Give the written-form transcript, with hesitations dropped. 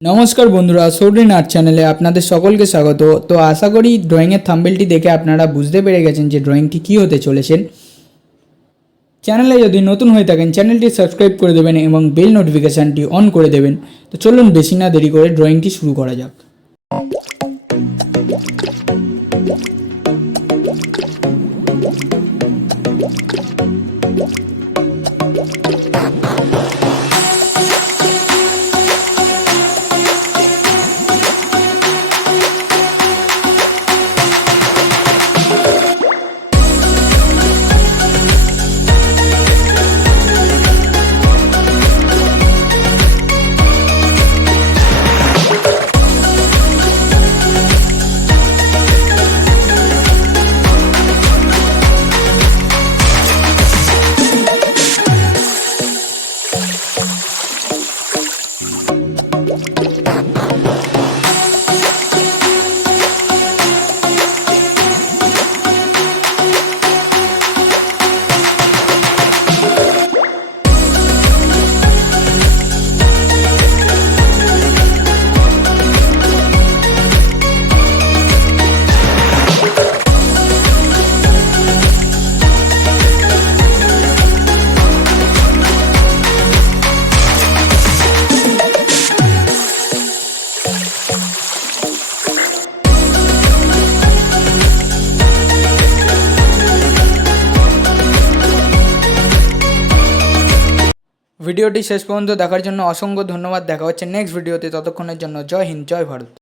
নমস্কার বন্ধুরা, সৌরিন আর্ট চ্যানেলে আপনাদের সকলকে স্বাগত। তো আশা করি ড্রয়িংয়ের থাম্বনেলটি দেখে আপনারা বুঝতে পেরে গেছেন যে ড্রয়িংটি কী হতে চলেছেন। চ্যানেলে যদি নতুন হয়ে থাকেন চ্যানেলটি সাবস্ক্রাইব করে দেবেন এবং বেল নোটিফিকেশানটি অন করে দেবেন। তো চলুন বেশি না দেরি করে ড্রয়িংটি শুরু করা যাক। ভিডিওটি শেষ পর্যন্ত দেখার জন্য অসংখ্য ধন্যবাদ। দেখা হচ্ছে নেক্সট ভিডিওতে। ততক্ষণের জন্য জয় হিন্দ, জয় ভারত।